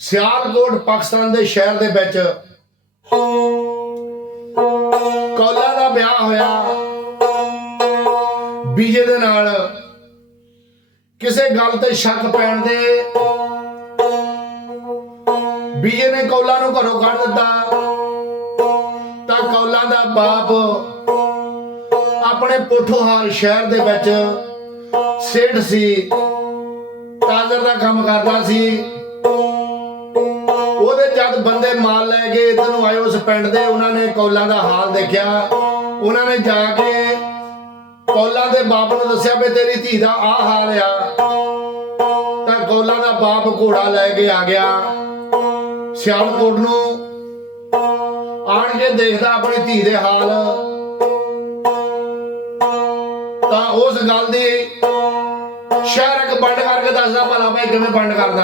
ਸਿਆਲਕੋਟ, ਪਾਕਿਸਤਾਨ ਦੇ ਸ਼ਹਿਰ ਦੇ ਵਿੱਚ ਕੌਲਾ ਦਾ ਵਿਆਹ ਹੋਇਆ। ਬੀਜੇ ਦੇ ਨਾਲ ਕਿਸੇ ਗੱਲ ਤੇ ਸ਼ੱਕ ਪੈਣ ਦੇ ਬੀਜੇ ਨੇ ਕੌਲਾ ਨੂੰ ਘਰੋਂ ਕੱਢ ਦਿੱਤਾ। ਤਾਂ ਕੌਲਾ ਦਾ ਬਾਪ ਆਪਣੇ ਪੋਠੋਹਾਰ ਸ਼ਹਿਰ ਦੇ ਵਿੱਚ ਸੇਠ ਸੀ, ਤਾਜ਼ਰ ਦਾ ਕੰਮ ਕਰਦਾ ਸੀ। ਪਿੰਡ ਦੇ ਉਹਨਾਂ ਨੇ ਕੌਲਾਂ ਦਾ ਹਾਲ ਦੇਖਿਆ। ਉਹਨਾਂ ਨੇ ਜਾ ਕੇ ਕੌਲਾਂ ਦੇ ਬਾਪ ਨੂੰ ਦੱਸਿਆ ਵੀ ਤੇਰੀ ਧੀ ਦਾ ਆਹ ਹਾਲ ਆ। ਤਾਂ ਕੌਲਾਂ ਦਾ ਬਾਪ ਘੋੜਾ ਲੈ ਕੇ ਆ ਗਿਆ। ਸਿਆਲਕੋਟ ਨੂੰ ਆਣ ਕੇ ਦੇਖਦਾ ਆਪਣੀ ਧੀ ਦੇ ਹਾਲ। ਤਾਂ ਉਸ ਗੱਲ ਦੀ ਸ਼ਹਿਰ ਇੱਕ ਬੰਦ ਕਰਕੇ ਦੱਸਦਾ ਭਲਾ ਭਾਈ ਕਿਵੇਂ ਵੰਡ ਕਰਦਾ।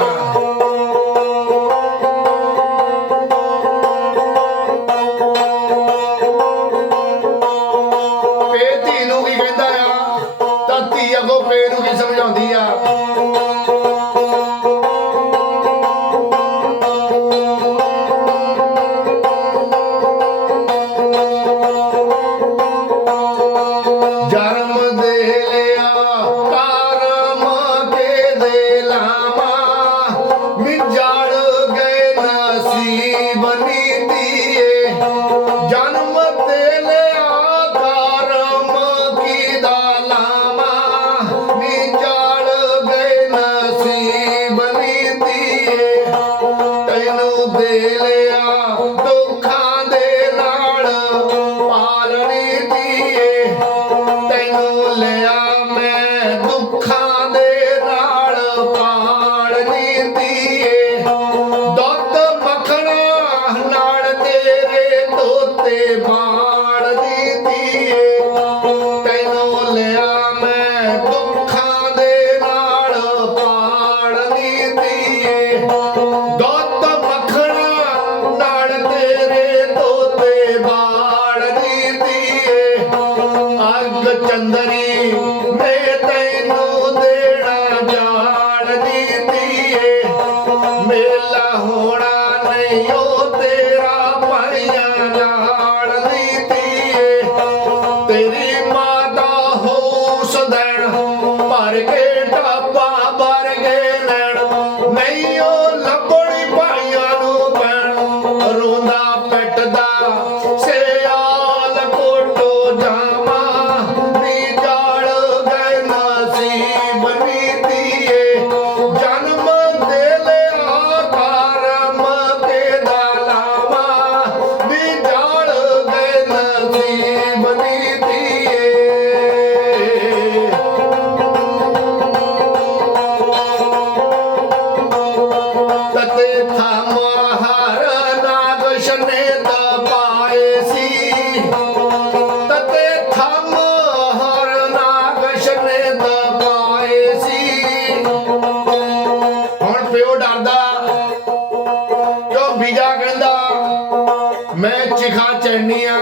ਚਿਖਾ ਚੈਨੀ ਆ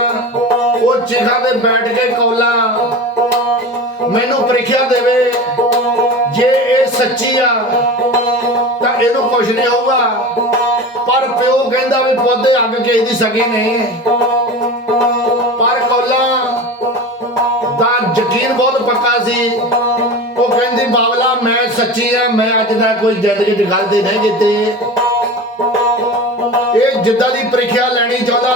ਉਹ ਚਿਖਾ ਤੇ ਬੈਠ ਕੇ ਕੌਲਾ। ਮੈਨੂੰ ਪ੍ਰੀਖਿਆ ਦੇਵੇ। ਜੇ ਇਹ ਸੱਚੀ ਆ, ਤਾਂ ਇਹਨੂੰ ਕੁਛ ਨਹੀਂ ਹੋਊਗਾ। ਪਰ ਪਿਓ ਕਹਿੰਦਾ ਵੀ ਪੁੱਤ, ਅੱਗ ਕਿਸੇ ਦੀ ਸਕੀ ਨਹੀਂ। ਹੈ ਪਰ ਕੌਲਾ ਦਾ ਯਕੀਨ ਬਹੁਤ ਪੱਕਾ ਸੀ। ਉਹ ਕਹਿੰਦੀ, ਬਾਬਲਾ, ਮੈਂ ਸੱਚੀ ਆ, ਮੈਂ ਅੱਜ ਦਾ ਕੋਈ ਜ਼ਿੰਦਗੀ ਦੀ ਗਲਤੀ ਨਹੀਂ ਕੀਤੀ। ਇਹ ਜਿੱਦਾਂ ਦੀ ਪ੍ਰੀਖਿਆ ਲੈਣੀ ਚਾਹੁੰਦਾ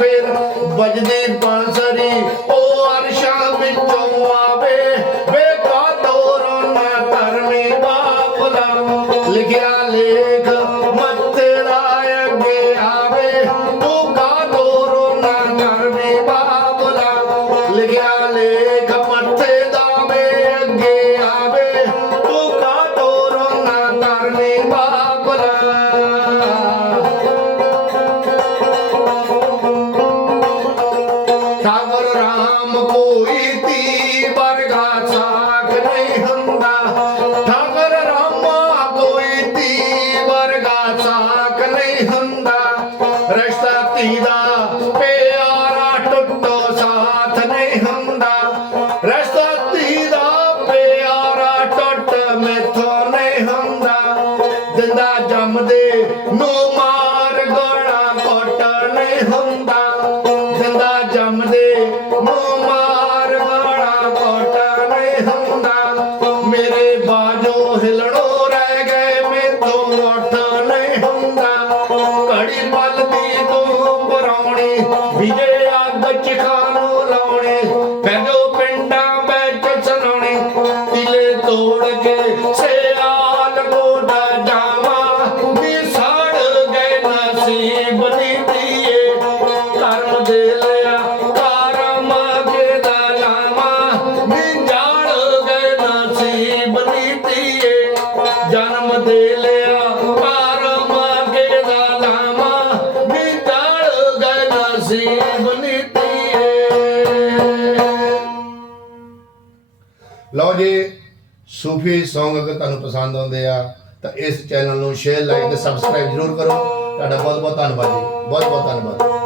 ਫੇਰ ਵਜਦੇ ਬੰਸਰੀ ਉਹ ਅਰਸ਼ਾਂ ਵਿੱਚੋਂ ਆਵੇ। ਬੇਕਾ ਦੋਰੋਂ ਨਾ ਕਰਮੀ ਬਾਪ ਦਾ। ਲਿਖਿਆ ਲੇਖ ਮੱਥੇ ਲਾਇ ਅੱਗੇ ਆਵੇ। ਤੂੰ ਕਾ ਦੋਰੋਂ ਨਾ ਕਰਮੀ ਬਾਪ ਦਾ। ਲਿਖਿਆ ਲੇਖ ਕੱਖ ਨਹੀਂ ਹੁੰਦਾ ਠਾਕਰ ਰਾਮਾ ਕੋਈ ਧੀ ਵਰਗਾ ਸਾਖ ਨਹੀਂ ਹੁੰਦਾ। ਰਸ਼ਤਾ ਧੀ ਦਾ ਪਿਆਰਾ ਟੁੱਟੋ ਸਾਥ ਨਹੀਂ ਹੁੰਦਾ। ਰਸ਼ਤਾ ਧੀ ਦਾ ਪਿਆਰਾ ਟੁੱਟ ਮੈਥੋਂ ਨਹੀਂ ਹੁੰਦਾ। ਦਿੰਦਾ ਜੰਮਦੇ ਨੂੰ ਲਓ ਜੀ, ਸੂਫੀ ਸੌਂਗ ਅਗਰ ਤੁਹਾਨੂੰ ਪਸੰਦ ਆਉਂਦੇ ਆ, ਤਾਂ ਇਸ ਚੈਨਲ ਨੂੰ ਸ਼ੇਅਰ ਲਾਈਕ ਤੇ ਸਬਸਕ੍ਰਾਈਬ ਜ਼ਰੂਰ ਕਰੋ। ਤੁਹਾਡਾ ਬਹੁਤ ਬਹੁਤ ਧੰਨਵਾਦ ਜੀ। ਬਹੁਤ ਬਹੁਤ ਧੰਨਵਾਦ।